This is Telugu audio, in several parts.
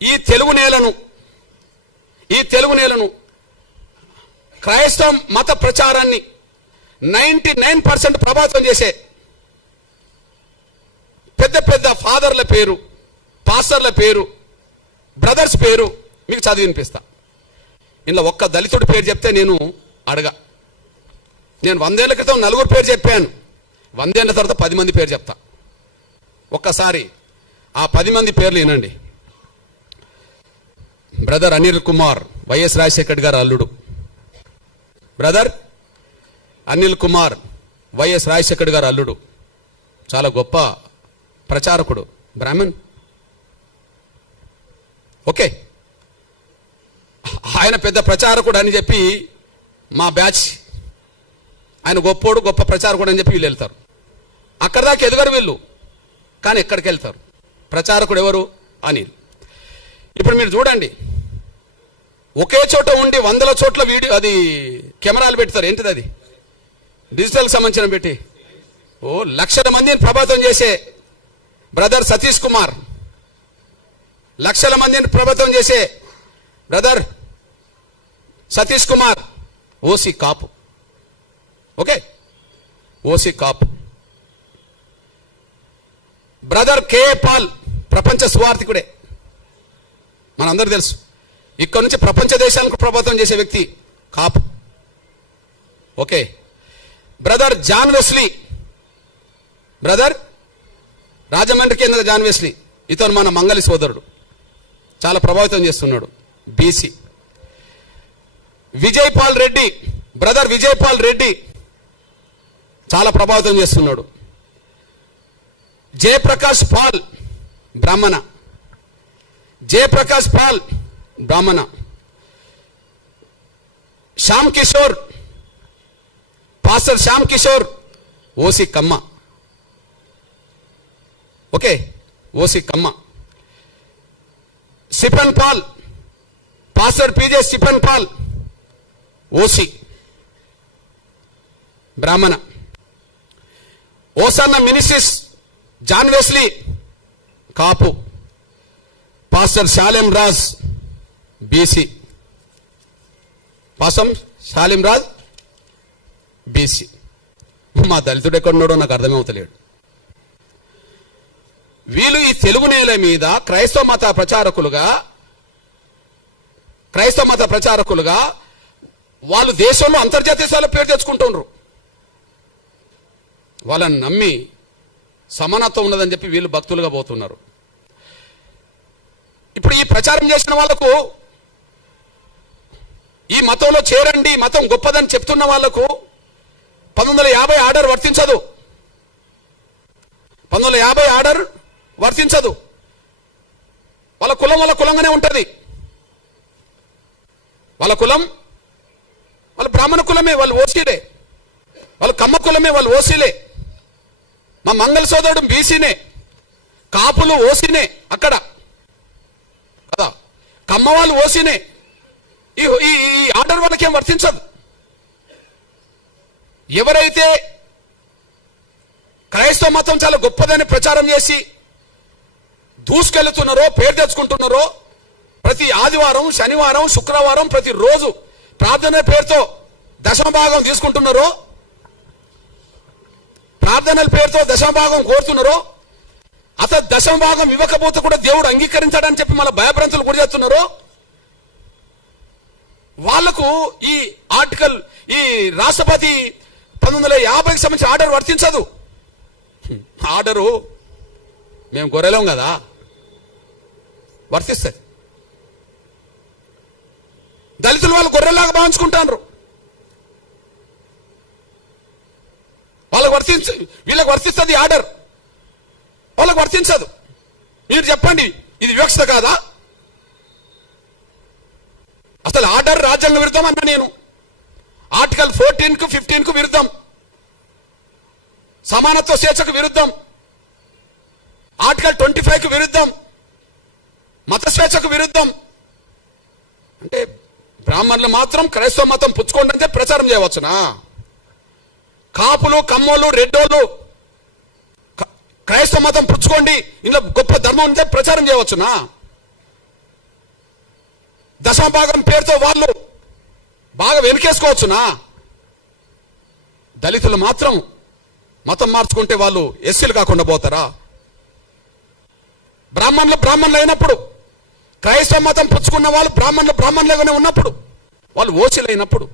ఈ తెలుగు నేలను క్రైస్తవ మత ప్రచారాన్ని 99% ప్రభావితం చేసే పెద్ద పెద్ద ఫాదర్ల పేరు, పాస్టర్ల పేరు, బ్రదర్స్ పేరు మీకు చదివి వినిపిస్తా. ఇందులో ఒక్క దళితుడి పేరు చెప్తే నేను 100 ఏళ్ల క్రితం 4 పేరు చెప్పాను. 100 ఏళ్ల తర్వాత 10 మంది పేరు చెప్తా. ఒక్కసారి ఆ 10 మంది పేర్లు వినండి. బ్రదర్ అనిల్ కుమార్, వైఎస్ రాజశేఖర్ గారు అల్లుడు. బ్రదర్ అనిల్ కుమార్, వైఎస్ రాజశేఖర్ గారు అల్లుడు. చాలా గొప్ప ప్రచారకుడు, బ్రాహ్మణ్. ఓకే, ఆయన పెద్ద ప్రచారకుడు అని చెప్పి మా బ్యాచ్, ఆయన గొప్పోడు, గొప్ప ప్రచారకుడు అని చెప్పి వీళ్ళు వెళ్తారు. అక్కడ దాకా ఎదుగరు వీళ్ళు, కానీ ఎక్కడికి వెళ్తారు? ప్రచారకుడు ఎవరు? అనిల్. ఇప్పుడు మీరు చూడండి, ఒకే చోట ఉండి 100 చోట్ల వీడియో, అది కెమెరాలు పెడతారు. ఏంటిది అది? డిజిటల్ సంబంధించిన పెట్టి లక్షల మందిని ప్రభావితం చేసే బ్రదర్ సతీష్ కుమార్, లక్షల మందిని ప్రభావితం చేసే బ్రదర్ సతీష్ కుమార్, ఓసీ కాపు. ఓకే, ఓసీ కాపు. బ్రదర్ కే పాల్, ప్రపంచ సువార్థికుడే, మనందరూ తెలుసు. ఇక్కడ నుంచి ప్రపంచ దేశాలకు ప్రభావితం చేసే వ్యక్తి, Kapu. Okay, brother John Wesley, brother రాజమండ్రికి చెందిన జాన్ వెస్లీ, ఇతను మన మంగళి సోదరుడు, చాలా ప్రభావితం చేస్తున్నాడు, బీసీ. విజయ్ పాల్ రెడ్డి, బ్రదర్ విజయ్ పాల్ రెడ్డి చాలా ప్రభావితం చేస్తున్నాడు. Jayaprakash Paul, Brahmana. Jayaprakash Paul, Brahmana. Shyam Kishore, pastor Shyam Kishore, OC Kamma. Okay, OC Kamma. Sipan Paul, pastor PJ Sipan Paul, OC, Brahmana. Hosanna ministries John Wesley, Kapu. Pastor Shalem Raj, BC. Pastor Shalem Raj, BC. మా దళితుడు ఎక్కడున్నాడో నాకు అర్థమవుతలేడు. వీళ్ళు ఈ తెలుగు నేల మీద క్రైస్తవ మత ప్రచారకులుగా వాళ్ళు దేశంలో అంతర్జాతీయ స్థాయిలో పేరు తెచ్చుకుంటున్నారు. వాళ్ళని నమ్మి సమానత్వం ఉన్నదని చెప్పి వీళ్ళు భక్తులుగా పోతున్నారు. ఇప్పుడు ఈ ప్రచారం చేసిన వాళ్లకు, ఈ మతంలో చేరండి, మతం గొప్పదని చెప్తున్న వాళ్లకు 1950 ఆర్డర్ వర్తించదు. 1950 ఆర్డర్ వర్తించదు. వాళ్ళ కులం వాళ్ళ కులంగానే ఉంటుంది. వాళ్ళ కులం వాళ్ళ బ్రాహ్మణ కులమే, వాళ్ళు ఓసీలే. వాళ్ళు కమ్మ కులమే, వాళ్ళు ఓసీలే. మా మంగళ సోదరుడు బీసీనే, కాపులు ఓసీనే అక్కడ కదా, కమ్మ వాళ్ళు ఓసీనే. ఈ ఆర్డర్ వాళ్ళకేం వర్తించదు. ఎవరైతే క్రైస్తవ మతం చాలా గొప్పదని ప్రచారం చేసి దూసుకెళ్తున్నారో, పేరు తెచ్చుకుంటున్నారో, ప్రతి ఆదివారం, శనివారం, శుక్రవారం ప్రతిరోజు ప్రార్థన పేరుతో దశమభాగం తీసుకుంటున్నారో, ప్రార్థనల పేరుతో దశమభాగం కోరుతున్నారో, అసలు దశమభాగం ఇవ్వకపోతే కూడా దేవుడు అంగీకరించాడని చెప్పి మళ్ళీ భయభ్రాంతులు గురి చేస్తున్నారో, వాళ్లకు ఈ ఆర్టికల్, ఈ రాష్ట్రపతి 1950కి సంబంధించిన ఆర్డర్ వర్తించదు. ఆర్డరు మేము గొర్రెలం కదా, వర్తిస్తుంది. దళితులు వాళ్ళు గొర్రెలాగా భావించుకుంటారు. వీళ్ళకి వర్తిస్తుంది ఆర్డర్, వాళ్ళకి వర్తించదు. మీరు చెప్పండి, ఇది వివక్షత కాదా? అసలు ఆర్డర్ రాజ్యాంగ విరుద్ధం అన్నా నేను. ఆర్టికల్ 14కు 15కు విరుద్ధం, సమానత్వ స్వేచ్ఛకు విరుద్ధం, ఆర్టికల్ 25కు విరుద్ధం, మత స్వేచ్ఛకు విరుద్ధం. అంటే బ్రాహ్మణులు మాత్రం క్రైస్తవ మతం పుచ్చుకోండి అంటే ప్రచారం చేయవచ్చునా? కాపులు, కమ్మోళ్ళు, రెడ్డోళ్ళు క్రైస్తవ మతం పుచ్చుకోండి, ఇందులో గొప్ప ధర్మం ఉంటే ప్రచారం చేయవచ్చునా? దశమ భాగం పేరుతో వాళ్ళు బాగా వెనుకేసుకోవచ్చునా? దళితులు మాత్రం మతం మార్చుకుంటే వాళ్ళు ఎస్సీలు కాకుండా పోతారా? బ్రాహ్మణులు అయినప్పుడు, క్రైస్తవ మతం పుచ్చుకున్న వాళ్ళు బ్రాహ్మణులుగానే ఉన్నప్పుడు వాళ్ళు ఓసీలు అయినప్పుడు,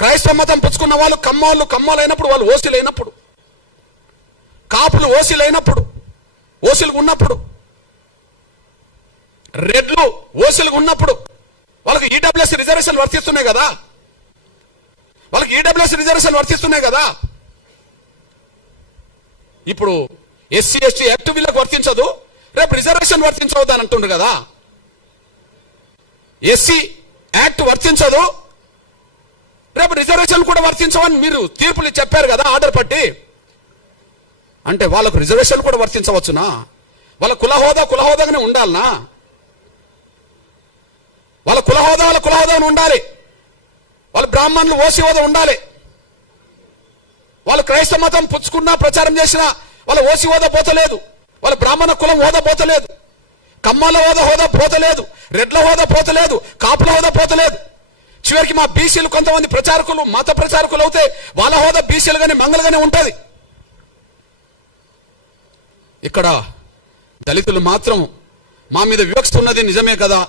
క్రైస్తవ మతం పుచ్చుకున్న వాళ్ళు కమ్మోళ్ళు అయినప్పుడు వాళ్ళు ఓసీలు అయినప్పుడు, కాపులు ఓసీలు అయినప్పుడు, ఓసీలుగా ఉన్నప్పుడు, రెడ్లు ఓసీలుగా ఉన్నప్పుడు వాళ్ళకి ఈడబ్ల్యూఎస్ రిజర్వేషన్ వర్తిస్తున్నాయి కదా, వాళ్ళకి ఈడబ్ల్యూఎస్ రిజర్వేషన్ వర్తిస్తున్నాయి కదా. ఇప్పుడు ఎస్సీ ఎస్టీ యాక్ట్ వీళ్ళకి వర్తించదు, రేపు రిజర్వేషన్ వర్తించవద్దు అని అంటుండ్రు కదా. ఎస్సీ యాక్ట్ వర్తించదు, రేపు రిజర్వేషన్ కూడా వర్తించవని మీరు తీర్పులు చెప్పారు కదా ఆర్డర్ పట్టి. అంటే వాళ్ళకు రిజర్వేషన్ కూడా వర్తించవచ్చునా? వాళ్ళ కులహోదాగానే ఉండాలనా? వాళ్ళ కులహోదాగానే ఉండాలి. వాళ్ళ బ్రాహ్మణులు ఓసీ హోదా ఉండాలి. వాళ్ళు క్రైస్తవ మతం పుచ్చుకున్నా ప్రచారం చేసినా వాళ్ళ ఓసీ హోదా పోతలేదు, వాళ్ళ బ్రాహ్మణ కులం హోదా పోతలేదు, కమ్మాల హోదా పోతలేదు, రెడ్ల హోదా పోతలేదు, కాపుల హోదా పోతలేదు. చివరికి మా బీసీలు కొంతమంది ప్రచారకులు మత ప్రచారకులు అవుతే వాళ్ళ హోదా బీసీలుగానే మంగళగానే ఉంటుంది. ఇక్కడ దళితులు మాత్రం మా మీద వివక్ష ఉన్నది నిజమే కదా,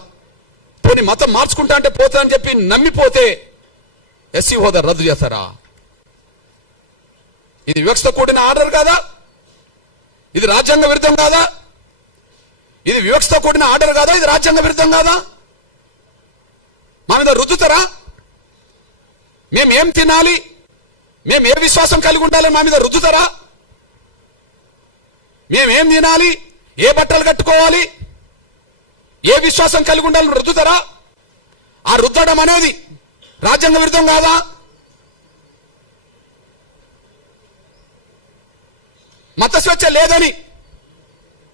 పోనీ మతం మార్చుకుంటా అంటే పోతా అని చెప్పి నమ్మిపోతే ఎస్సీ హోదా రద్దు చేస్తారా? ఇది వివక్షతో కూడిన ఆర్డర్ కాదా? ఇది రాజ్యాంగ విరుద్ధం కాదా? ఇది వివక్షతో కూడిన ఆర్డర్ కాదా? ఇది రాజ్యాంగ విరుద్ధం కాదా? మా మీద రుద్దుతారా? మేమేం తినాలి, మేము ఏ విశ్వాసం కలిగి ఉండాలని మా మీద రుద్దుతారా? మేమేం తినాలి, ఏ బట్టలు కట్టుకోవాలి, ఏ విశ్వాసం కలిగి ఉండాలని రుద్దుతారా? ఆ రుద్దడం అనేది రాజ్యాంగ విరుద్ధం కాదా? మత స్వేచ్ఛ లేదని,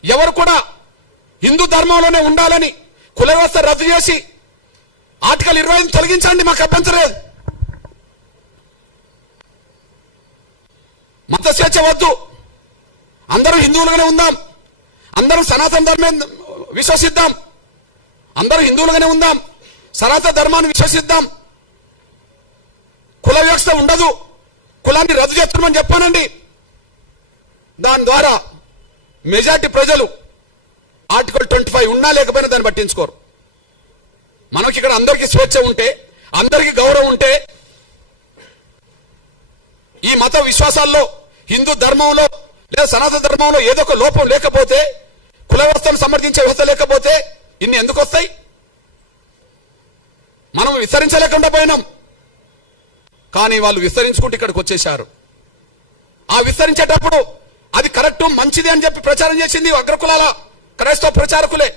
ఎవరు కూడా హిందూ ధర్మంలోనే ఉండాలని కుల వ్యవస్థ రద్దు చేసి ఆర్టికల్ 25 తొలగించండి, మాకు అభ్యంతరం లేదు. మత స్వేచ్ఛ వద్దు, అందరూ హిందువులుగానే ఉందాం, అందరూ సనాతన ధర్మం విశ్వసిద్దాం, అందరూ హిందువులుగానే ఉందాం, సనాతన ధర్మాన్ని విశ్వసిద్దాం. కుల వ్యవస్థ ఉండదు, కులాన్ని రద్దు చేస్తున్నామని చెప్పానండి. దాని ద్వారా మెజార్టీ ప్రజలు ఆర్టికల్ 25 ఉన్నా లేకపోయినా దాన్ని పట్టించుకోరు. మనకి ఇక్కడ అందరికీ స్వేచ్ఛ ఉంటే, అందరికీ గౌరవం ఉంటే, ఈ మత విశ్వాసాల్లో హిందూ ధర్మంలో లేదా సనాతన ధర్మంలో ఏదో ఒక లోపం లేకపోతే, కుల వ్యవస్థను సమర్థించే వ్యవస్థ లేకపోతే ఇన్ని ఎందుకు వస్తాయి? మనం విస్తరించలేకుండా పోయినాం, కానీ వాళ్ళు విస్తరించుకుంటూ ఇక్కడికి వచ్చేశారు. ఆ విస్తరించేటప్పుడు అది కరెక్ట్ మంచిది అని చెప్పి ప్రచారం చేసింది అగ్రకులాల క్రైస్తవ ప్రచారకులే.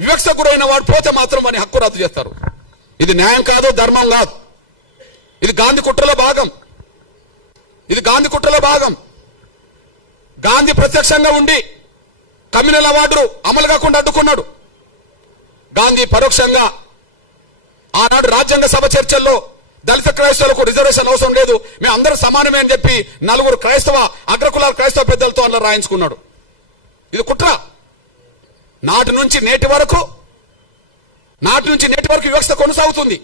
వివక్ష గురైన వాడు పోతే మాత్రం అని హక్కు రద్దు చేస్తారు. ఇది న్యాయం కాదు, ధర్మం కాదు. ఇది గాంధీ కుట్రలో భాగం. ఇది గాంధీ కుట్రలో భాగం. గాంధీ ప్రత్యక్షంగా ఉండి కమ్యూనల్ అవార్డు అమలు కాకుండా అడ్డుకున్నాడు. గాంధీ పరోక్షంగా ఆనాడు రాజ్యాంగ సభ చర్చల్లో దళిత క్రైస్తవులకు రిజర్వేషన్ అవసరం లేదు, మేము అందరూ సమానమే అని చెప్పి 4 క్రైస్తవ అగ్రకులాల క్రైస్తవ పెద్దలతో అలా రాయించుకున్నాడు. ఇది కుట్ర. నాటి నుంచి నేటి వరకు వివక్ష కొనసాగుతుంది.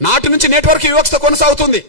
నాటి నుంచి నేటి వరకు వివక్ష కొనసాగుతుంది.